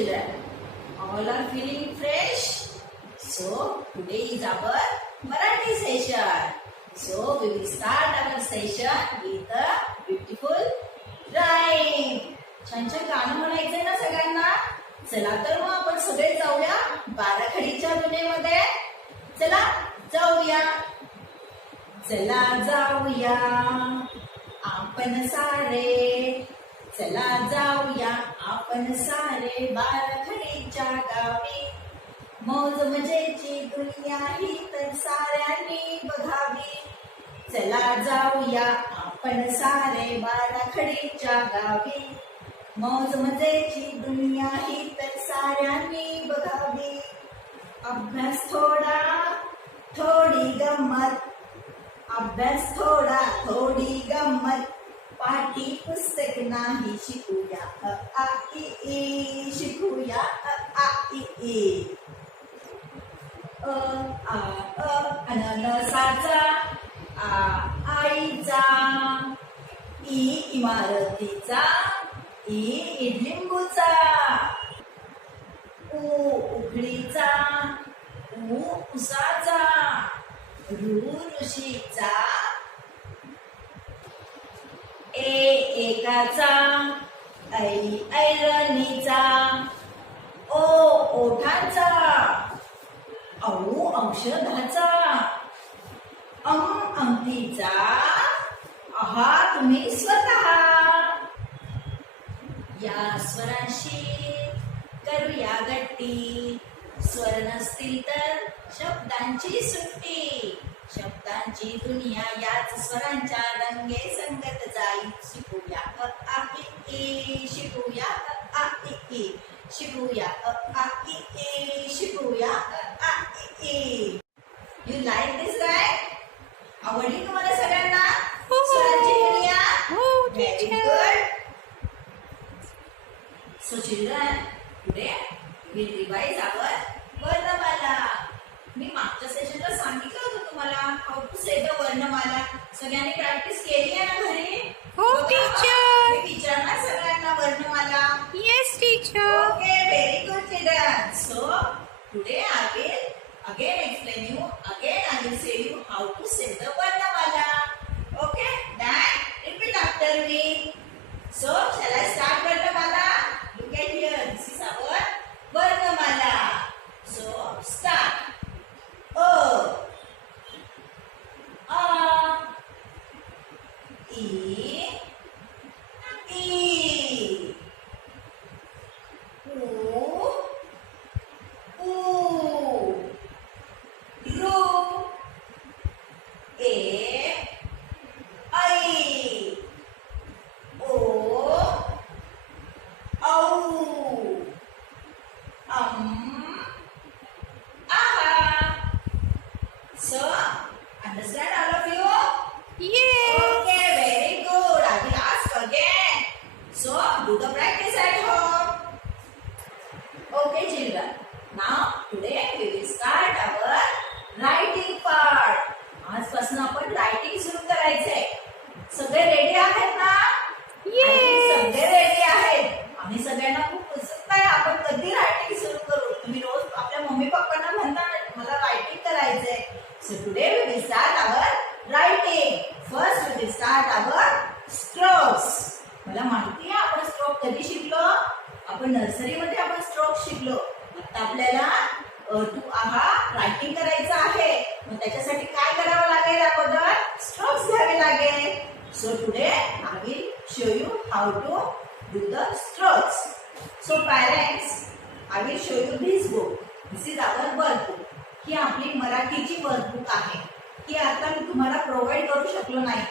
children? All are feeling fresh? So, today is our Marathi session. So, we will start our session with a beautiful rhyme. छान छान गाणं म्हणायचंय ना सगळ्यांना. चला तर मग आपण सगळे जाऊया बाराखडीच्या दुनियेमध्ये. चला जाऊया. चला जाऊया आपण सारे. चला जाऊया आपण सारे बाराखडीच्या गावी. मौज मजेची दुनिया ही तर साऱ्यांनी बघावी. चला जाऊया आपण सारे बाराखडीच्या गावी. मौज मजेची दुनिया ही तर साऱ्यांनी बघावी. अभ्यास थोडा थोडी गंमत. अभ्यास थोडा थोडी गंमत. पाठी पुस्तक नाही शिकूया अ आ इ ई. शिकूया अ आ इ ई. अ आ अननसाचा. आ आईचा. ई इमारतीचा. ई इडलिंबूचा. उ उघडीचा. ऊ उसाचा. ऋ ऋषीचा. ए एकाचा. ऐ ऐरणीचा. ओ ओठांचा. औ औषधाचा. अंगठीचा. आहात तुम्ही स्वतः. या स्वरांशी करूया गट्टी. स्वर नसतील तर शब्दांची सुट्टी. शब्दांची दुनिया याच स्वरांच्या रंगे संगत जाई. शिकूया अ आ इ ई. शिकूया अ आ इ ई. शिकूया अ आ इ ई. शिकूया अ आ इ ई. You like this right? आवडली तुम्हाला सगळ्यांना स्वरांची दुनिया? Very good. So children, today we will revise our वर्णमाला. मी मागच्या सेशनला सांगितलं होतं तुम्हाला हाऊ टू से द वर्णमाला. सगळ्यांनी प्रॅक्टिस केली आहे ना घरी? हो टीचर. मी विचारणार सगळ्यांना वर्णमाला. Yes teacher. Okay, very good children. So today I will again explain you, again I will say you how to say the Varnamala. Okay, then repeat after me. So shall I start Varnamala? Look at here, this is our Varnamala. So start. A A E E. U U. Ru, E, I, O, Au, Aha. So, understand all of you? Yes. Okay, very good. I will ask again. So, do the practice at home. Okay, children. Now, today we will start our writing part. आजपासून आपण रायटिंग सुरू करायचंय. सगळे रेडी आहेत ना? सगळे रेडी आहेत. आम्ही सगळ्यांना खूप उत्सुकता आहे आपण कधी रायटिंग सुरू करू. तुम्ही रोज आपल्या मम्मी पप्पांना म्हणता मला रायटिंग करायचंय. So today we will start our writing. First we will start our strokes. मला माहिती आहे आपण स्ट्रोक कधी शिकलो? आपण नर्सरीमध्ये आपण स्ट्रोक शिकलो. आता आपल्याला टू आहा रायटिंग करायचं आहे. मग त्याच्यासाठी काय करावं लागेल? अगोदर स्ट्रोक्स घ्यावे लागेल. So today I will show you how to do the strokes. So parents, I will show you this book. This is our workbook. ही आपली मराठीची वर्कबुक आहे. ही आता मी तुम्हाला प्रोव्हाइड करू शकलो नाही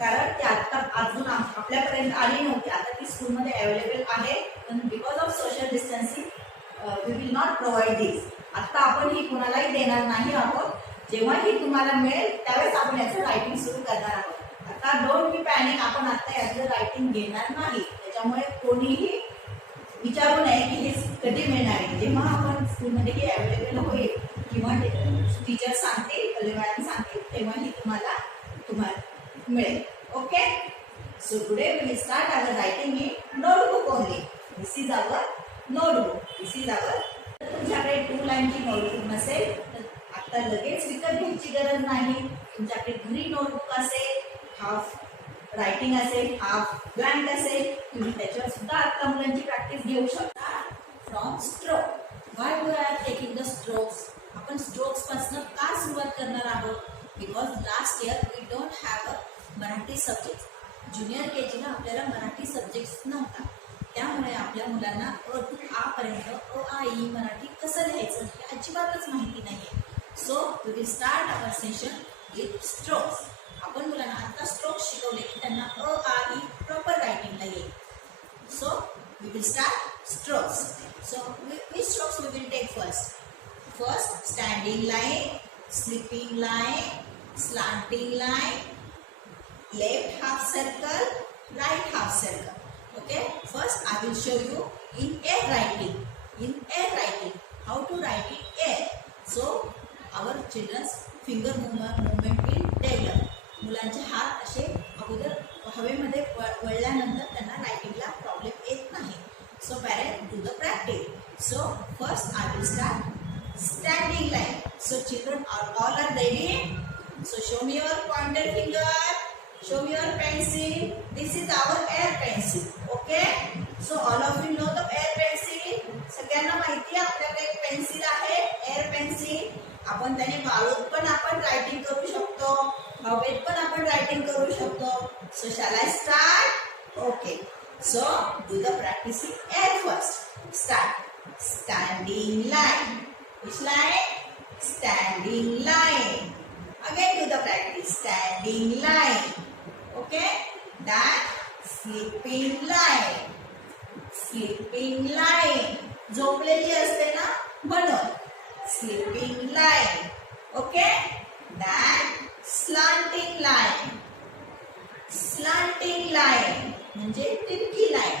कारण ती आता अजून आपल्यापर्यंत आली नव्हती. आता ती स्कूलमध्ये अवेलेबल आहे पण because of social distancing we will not provide this. आता आपण ही कुणालाही देणार नाही आहोत. जेव्हा ही तुम्हाला मिळेल त्यावेळेस आपण याचं रायटिंग सुरू करणार आहोत. आता डोंट बी पॅनिक. आपण आता याचं रायटिंग घेणार नाही. त्याच्यामुळे कोणीही विचारू नये की हे कधी मिळणार आहे. जेव्हा आपण स्कूलमध्ये ही अवेलेबल होईल किंवा टीचर सांगतील, मॅडम सांगतील तेव्हा ही तुम्हाला मिळेल. Okay. So today we will start our writing in notebook only. This is our notebook. This is our. तुमच्याकडे 2 लाईनची नोटबुक नसेल तर आता लगेच विकत घ्यायची गरज नाही. तुमच्याकडे घरी नोटबुक असेल, हाफ रायटिंग असेल, हाफ ब्लँक असेल, तुम्ही त्याच्यावर सुद्धा आता मुलांची प्रॅक्टिस घेऊ शकता. From stroke. Why we are taking the strokes. आपण स्ट्रोक्स पासून का सुरुवात करणार आहोत? Because last year we don't have a Marathi subject. Junior के जीला आपल्याला मराठी सब्जेक्ट नव्हता. त्यामुळे आपल्या मुलांना अ टू आ पर्यंत अ आ इ मराठी कसं लिहायचं हे अजिबातच माहिती नाहीये. So we will start our session with strokes. आपण मुलांना आता स्ट्रोक्स शिकवले की त्यांना अ आ इ प्रॉपर रायटिंगला येईल. So we will start strokes. So which strokes we will take first? First, standing line, sleeping line, slanting line, left half circle, right half circle. Okay, first I will show you in air writing. In air writing, how to write in air. So our children's finger movement will develop. मुलांचे हात असे अगोदर हवेमध्ये वळल्यानंतर त्यांना रायटिंगला प्रॉब्लेम येत नाही. So parents do the practice. So first I will start standing line. So children all are ready. So show me your pointer finger. Show me your pencil. This is our air pencil. Okay. So all of you know the air pencil. सगळ्यांना माहिती आहे आपल्याकडे एक पेन्सिल आहे air pencil. आपण त्याने वाळूत पण आपण रायटिंग करू शकतो, हवेत पण आपण रायटिंग करू शकतो. So shall I start? Okay. So do the practice in air first. Start. Standing line. Which line? Standing line. Again do the practice. Standing line. Okay. Then sleeping line. Sleeping line. झोपलेली असते ना म्हणून sleeping line. Okay. Then slanting line. Slanting line म्हणजे Tirkey line.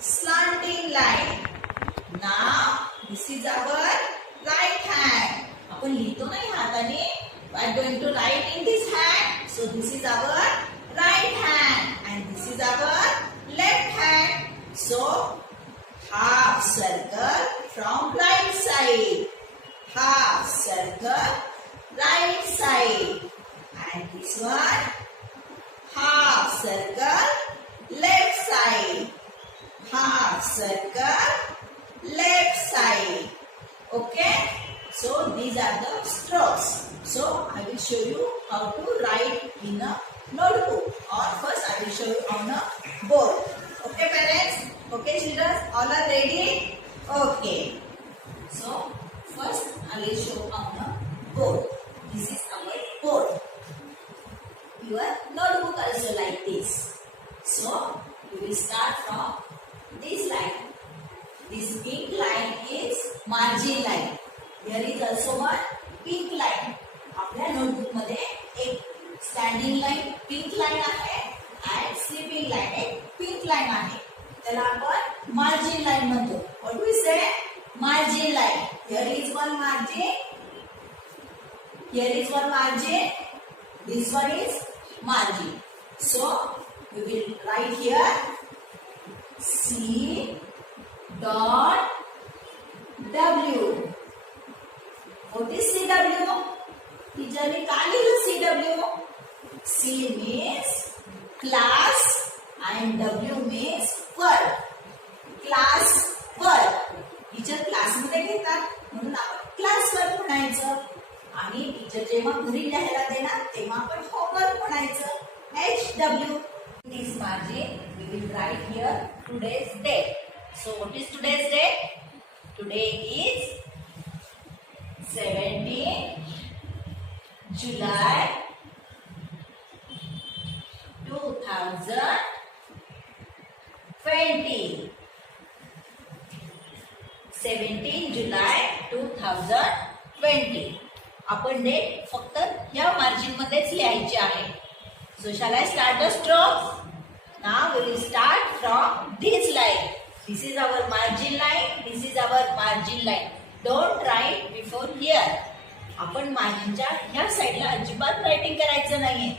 Slanting line. Now this is our right hand. आपण लिहितो नाही हाताने. We are going to write in this hand. So this is our right hand and this is our left hand. So half circle from right side. Half circle right side. And this one half circle left side. Half circle left side. Okay. So these are the strokes. So I will show you how to write in a notebook, or first I will show you on a board. Okay parents? Okay children? All are ready? Okay. So first I will show on a board. This is our board. Your notebook also like this. So we will start from this line. This pink line is margin line. Here is also one pink line. आपल्या नोटबुक मध्ये एक standing line pink line आहे आणि sleeping line एक pink line आहे. त्याला आपण margin line म्हणतो. व्हॉट वी से? Margin line. Here is one margin. Here is one margin. This one is margin. So we will write here C dot W. What is CW? Teacher ने क्या लिखा CW? C means class and W means work. Class work. Teacher class मध्ये घेतात म्हणून आपण class work म्हणायचं. आणि टीचर जेव्हा घरी लिहायला देणार तेव्हा आपण होमवर्क म्हणायचं. HW. This margin we will write here today's date. So what is today's date? Today is 17 July 2020. 17 July 2020. आपण डेट फक्त या मार्जिन मध्येच लिहायची आहे. So shall I start the strokes? Now we will start from this line. This is our margin line. This is our margin line. Don't write before here. आपण मार्जिनच्या ह्या साइडला अजिबात रायटिंग करायचं नाहीये.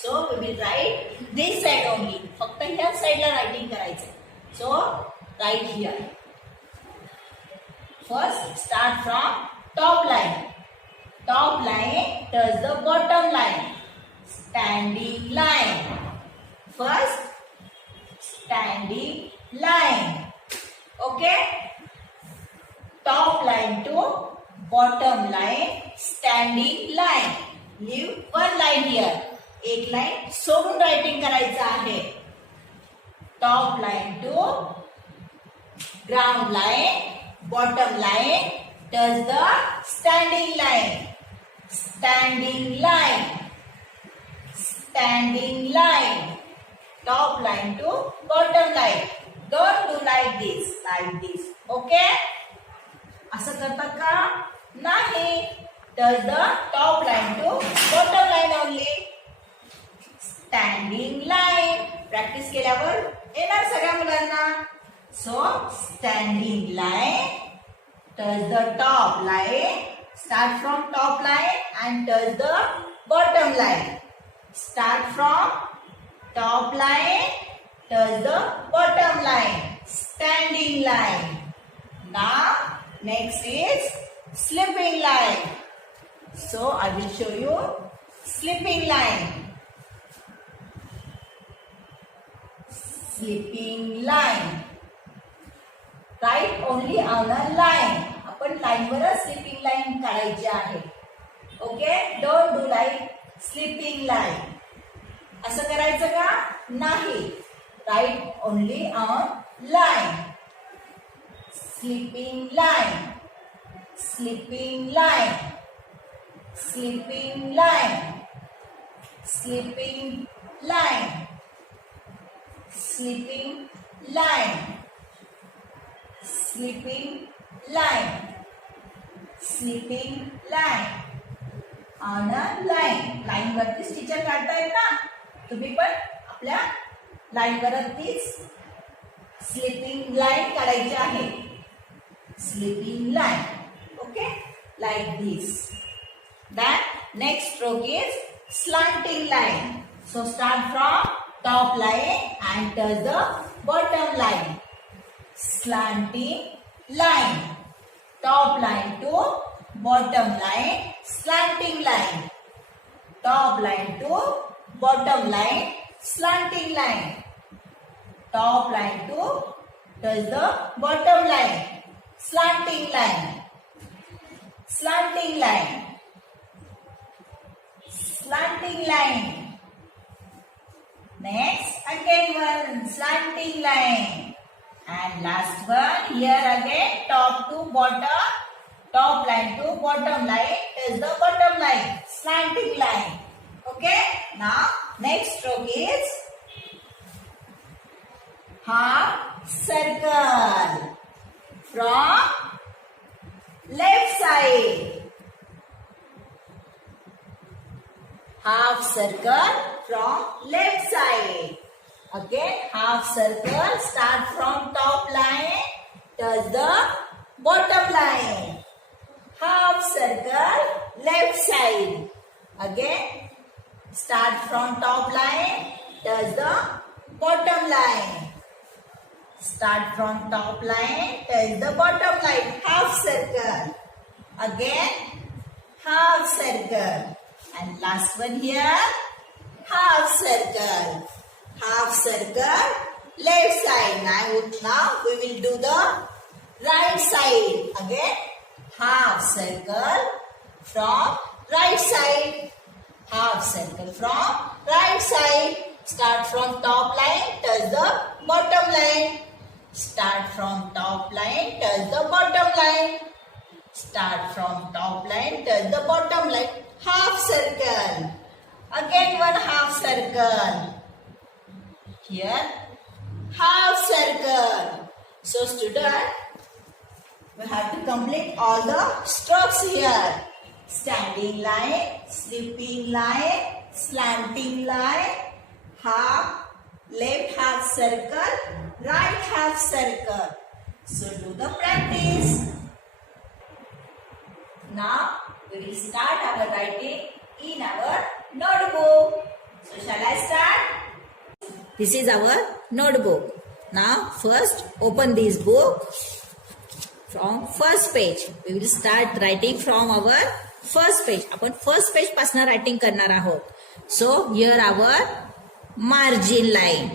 So we will write this side only. फक्त ह्या साइडला रायटिंग करायचं. So write here. First, start from top line. Top line touch the bottom line. Standing line. First, standing line. Okay? Top line to bottom line, standing line. Leave one line here. एक line सोडून writing करायचं आहे. Top line to ground line, bottom line touch the standing line. Standing line. Standing line. Top line to bottom line. Don't do like this. Like this. Okay? असं करतात का? नाही. Touch the top line to bottom line only. Standing line. Practice केल्यावर येणार सगळ्या मुलांना. So, standing line. Touch the top line. Start from top line and touch the bottom line. Start from top line. Touch the bottom line. Standing line. Now, next is slipping line. So, I will show you slipping line. Slipping line. Write only on a line. आपण line वरच sleeping line काढायची आहे. Okay, don't do like sleeping line. असं करायचं का? नाही. Right only on line. Sleeping line. Sleeping line. Sleeping line. Sleeping line. Sleeping line. Sleeping line. Sleeping line. On a line. Line वरतीच teacher काढतायत ना, तुम्ही पण आपल्या लाईन वरतीच स्लिपिंग लाईन काढायची आहे. Sleeping line. Okay, like this. Then next stroke is slanting line. So start from top line and touch the bottom line. Slanting line. Top line to bottom line. Slanting line. Top line to bottom line. Slanting line. Top line to touch the bottom line. Slanting line. Slanting line. Slanting line. Next, again one slanting line. And last one, here again, top to bottom, top line to bottom line, is the bottom line, slanting line. Okay, now next stroke is half circle from left side. Half circle from left side. Again, half circle, start from top line, touch the bottom line. Half circle, left side. Again, start from top line, touch the bottom line. Start from top line, touch the bottom line. Half circle. Again, half circle. And last one here, half circle. Half circle, left side. Now we will do the right side. Again, half circle from right side. Half circle from right side. Start from top line, touch the bottom line. Start from top line, touch the bottom line. Start from top line, touch the bottom line. Half circle. Again one half circle. Here, half circle. So student, we have to complete all the strokes here. Standing line, slipping line, slanting line, half, left half circle, right half circle. So do the practice. Now we will start our writing in our notebook. So shall I start? This is our notebook. Now first open this book. From first page. We will start writing from our first page. आपण first page पासून writing करणार आहोत. So here our margin line.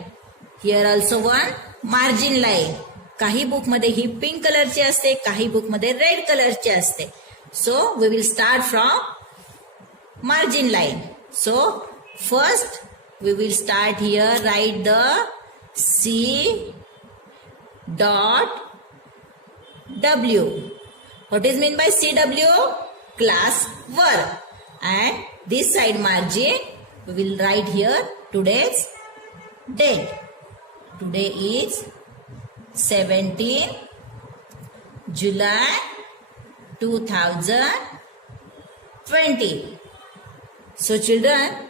Here also one margin line. काही book मध्ये ही पिंक कलरची असते, काही बुक मध्ये रेड कलरची असते. So we will start from margin line. So first we will start here. Write the C dot W. What is meant by CW? Class work. And this side margin we will write here today's date. Today is 17 July 2020. So children,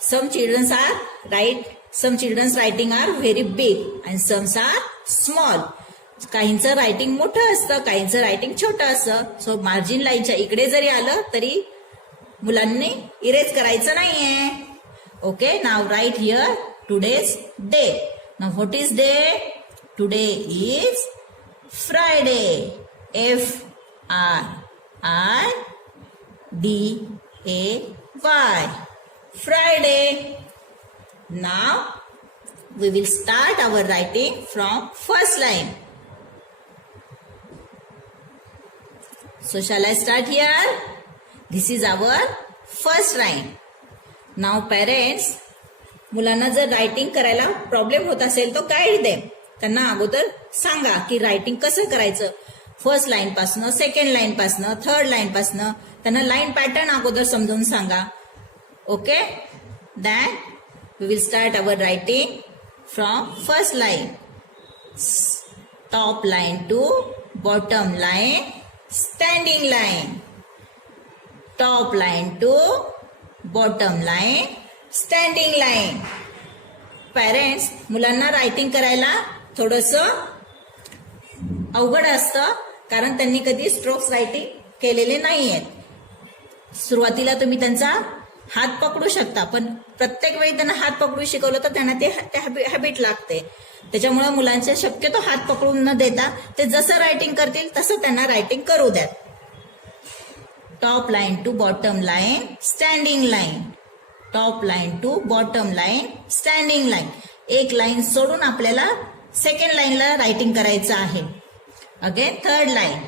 some children's writing are very big and some are small. काहींचं writing मोठं असतं, काहींचं रायटिंग छोटं असतं. सो मार्जिन लाईनच्या इकडे जरी आलं तरी मुलांनी इरेज करायचं नाहीये. ओके, नाव राईट हिअर टुडेज डे. नाव what is day? Today is Friday. FRIDAY. Friday. Now we will start our writing from first line. So shall I start here? This is our first line. Now parents, मुलांना जर रायटिंग करायला प्रॉब्लेम होत असेल तो गाईड दे. त्यांना अगोदर सांगा की रायटिंग कसं करायचं. फर्स्ट लाईन पासनं, सेकंड लाईन पासनं, थर्ड लाईन पासनं त्यांना लाईन पॅटर्न अगोदर समजून सांगा. Okay, then we will start our writing from first line. Top line to bottom line, standing line. Top line to bottom line, standing line. Parents, मुलांना रायटिंग करायला थोडंसं अवघड असतं कारण त्यांनी कधी स्ट्रोक्स रायटिंग केलेले नाहीयेत. सुरुवातीला तुम्ही त्यांचा हात पकडू शकता, पण प्रत्येक वेळी त्यांना हात पकडू शिकवलं तर त्यांना ते हॅबिट लागते. त्याच्यामुळे मुलांचे शक्यतो हात पकडून न देता ते जसं रायटिंग करतील तसं त्यांना रायटिंग करू द्या. Top line to bottom line, standing line. Top line to bottom line, standing line. एक लाईन सोडून आपल्याला सेकंड लाईनला रायटिंग करायचं आहे. Again third line,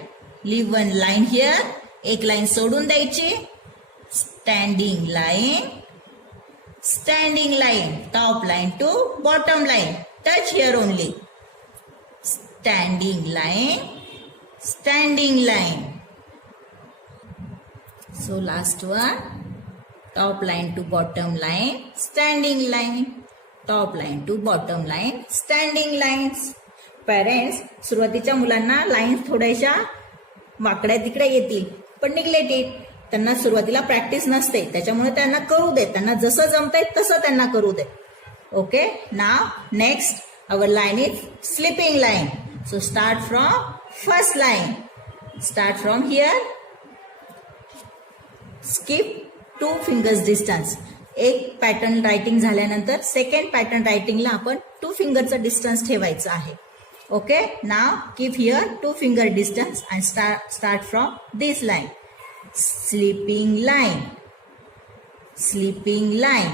leave one line here. एक लाईन सोडून द्यायची. Standing line, standing line. Top line to bottom line, touch here only. Standing line, standing line. So last one, top line to bottom line, standing line. Top line to bottom line, standing lines. Parents, सुरुवातीच्या मुलांना लाईन्स थोड्याशा वाकड्या तिकडे येतील, पण neglect it. त्यांना सुरुवातीला प्रॅक्टिस नसते, त्याच्यामुळे त्यांना करू दे. त्यांना जसं जमतंय तसं त्यांना करू दे. Okay, now next our line is sleeping line. So start from first line. Start from here. Skip 2 fingers distance. एक पॅटर्न रायटिंग झाल्यानंतर सेकंड पॅटर्न रायटिंगला आपण 2 फिंगरचं डिस्टन्स ठेवायचं आहे. Okay, now keep here 2 finger distance and start from this line. Sleeping line, sleeping line.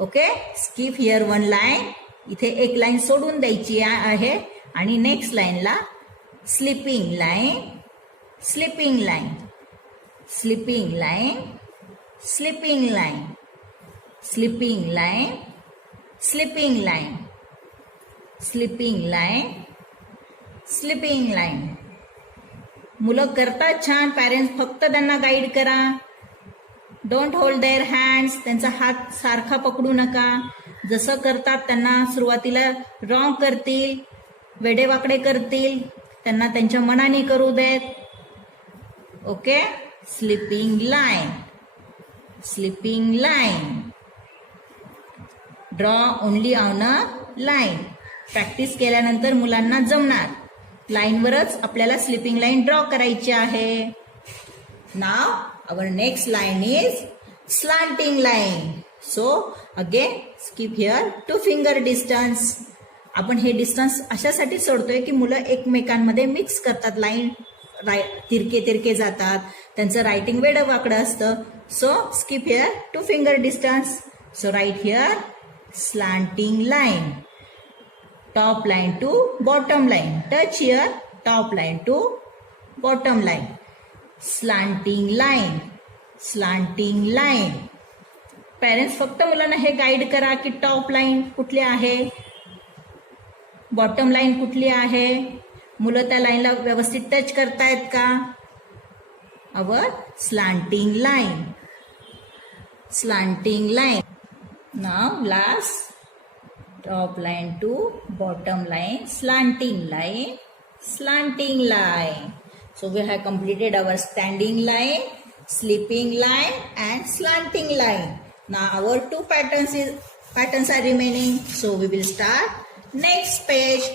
Okay, skip here 1 line. इथे एक line सोडून द्यायची आहे आणि नेक्स्ट लाईनला sleeping line, sleeping line, sleeping line, sleeping line, sleeping line, sleeping line, sleeping line, sleeping line. मुलं करतात छान. पॅरेंट्स फक्त त्यांना गाईड करा. Don't hold their hands. त्यांचा हात सारखा पकडू नका. जसं करतात त्यांना सुरुवातीला रॉंग करतील, वेडेवाकडे करतील. त्यांना त्यांच्या मनाने करू देत. Okay, sleeping line, sleeping line. Draw only on a line. Practice केल्यानंतर मुलांना जमणार. लाईनवरच आपल्याला स्लीपिंग लाईन ड्रॉ करायची आहे. Now our next line is slanting line. So again skip here 2 finger distance. आपण हे डिस्टन्स अशासाठी सोडतोय की मुलं एकमेकांमध्ये मिक्स करतात, लाईन तिरके तिरके जातात, त्यांचं रायटिंग वेडं वाकडं असतं. So skip here 2 finger distance. So right here slanting line, top line to bottom line. Touch here, top line to bottom line. Slanting line, slanting line. Parents फक्त मुलांना हे गाईड करा की टॉप लाईन कुठली आहे, बॉटम लाईन कुठली आहे, मुलं त्या लाईनला व्यवस्थित टच करतायत का. Our slanting line, slanting line. Now last top line to bottom line, slanting line, slanting line. So we have completed our standing line, sleeping line and slanting line. Now our 2 patterns are remaining. So we will start next page.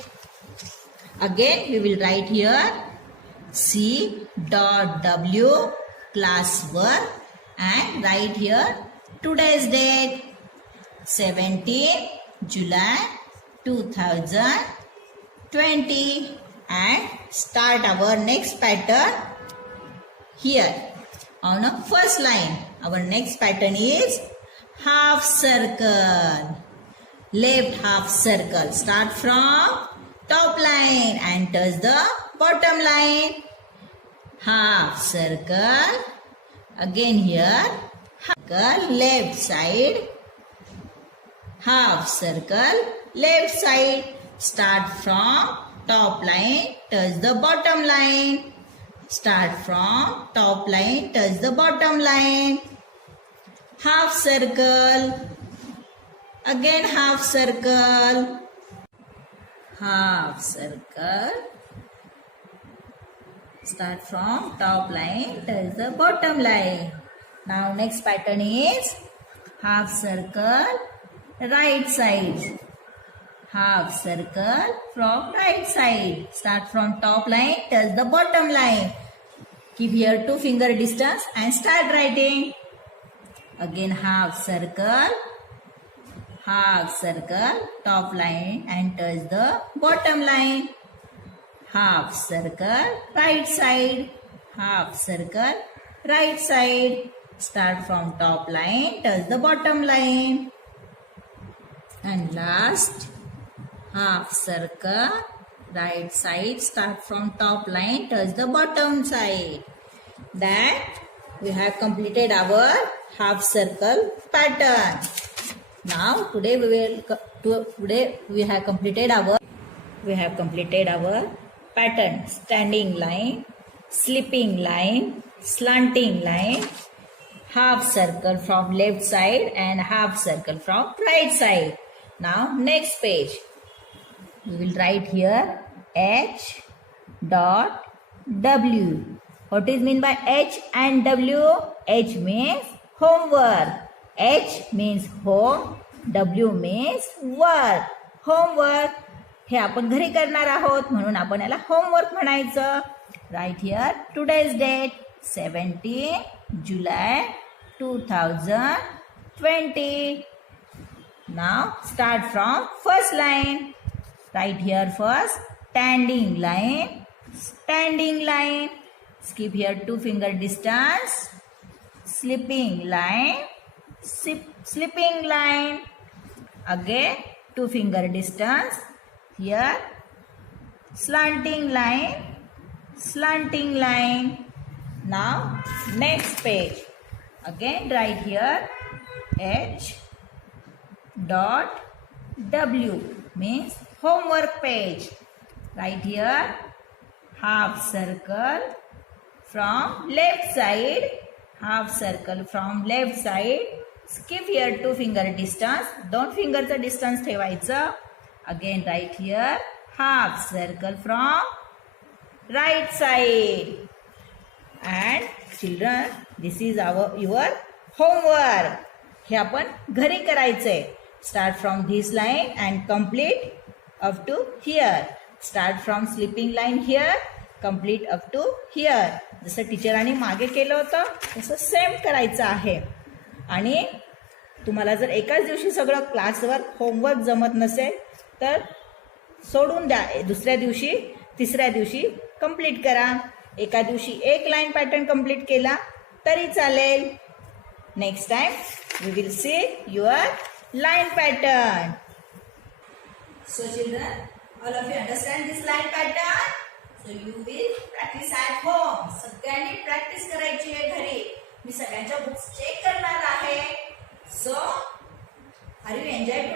Again we will write here C.W class work and write here today's date 17 July 2020 and start our next pattern here on a first line. Our next pattern is half circle, left half circle. Start from top line and touch the bottom line. Half circle. Again here circle, left side. Half circle, left side. Start from top line, touch the bottom line. Start from top line, touch the bottom line. Half circle. Again half circle. Half circle. Start from top line, touch the bottom line. Now next pattern is half circle, right side. Half circle from right side. Start from top line, touch the bottom line. Keep here 2 finger distance and start writing. Again half circle, top line and touch the bottom line. Half circle, right side. Half circle, right side. Start from top line, touch the bottom line. And last, half circle, right side. Start from top line, touch the bottom side. That we have completed our half circle pattern. Now today we have completed our pattern: standing line, slipping line, slanting line, half circle from left side and half circle from right side. Now next page we will write here H dot W. What is mean by H and W? H means homework. H means home, W means work. Homework हे आपण घरी करणार आहोत म्हणून आपण याला homework म्हणायचं. Right here today's date 17 July 2020. Now start from first line. Right here first standing line. Skip here 2 finger distance. Slipping line. Again 2 finger distance. Here slanting line. Now next page. Again write here H dot W means homework page. Right here half circle from left side. Skip here 2 finger distance. 2 fingerचं distance ठेवायचं. Again right here half circle from right side. And children, this is your homework. हे आपण घरी करायचंय. Start from this line and complete up to here. Start from slipping line here, complete up to here. जसं टीचरांनी मागे केलं होतं तसं सेम करायचं आहे. आणि तुम्हाला जर एकाच दिवशी सगळं क्लासवर्क होमवर्क जमत नसेल तर सोडून द्या. दुसऱ्या दिवशी तिसऱ्या दिवशी कंप्लीट करा. एका दिवशी एक लाईन पॅटर्न कंप्लीट केला तरी चालेल. Next time we will see your line pattern. So children, all of you understand this line pattern? So you will practice at home. सगळ्यांनी प्रॅक्टिस करायची आहे घरी. मी सगळ्यांच्या बुक्स चेक करणार आहे. So are you enjoying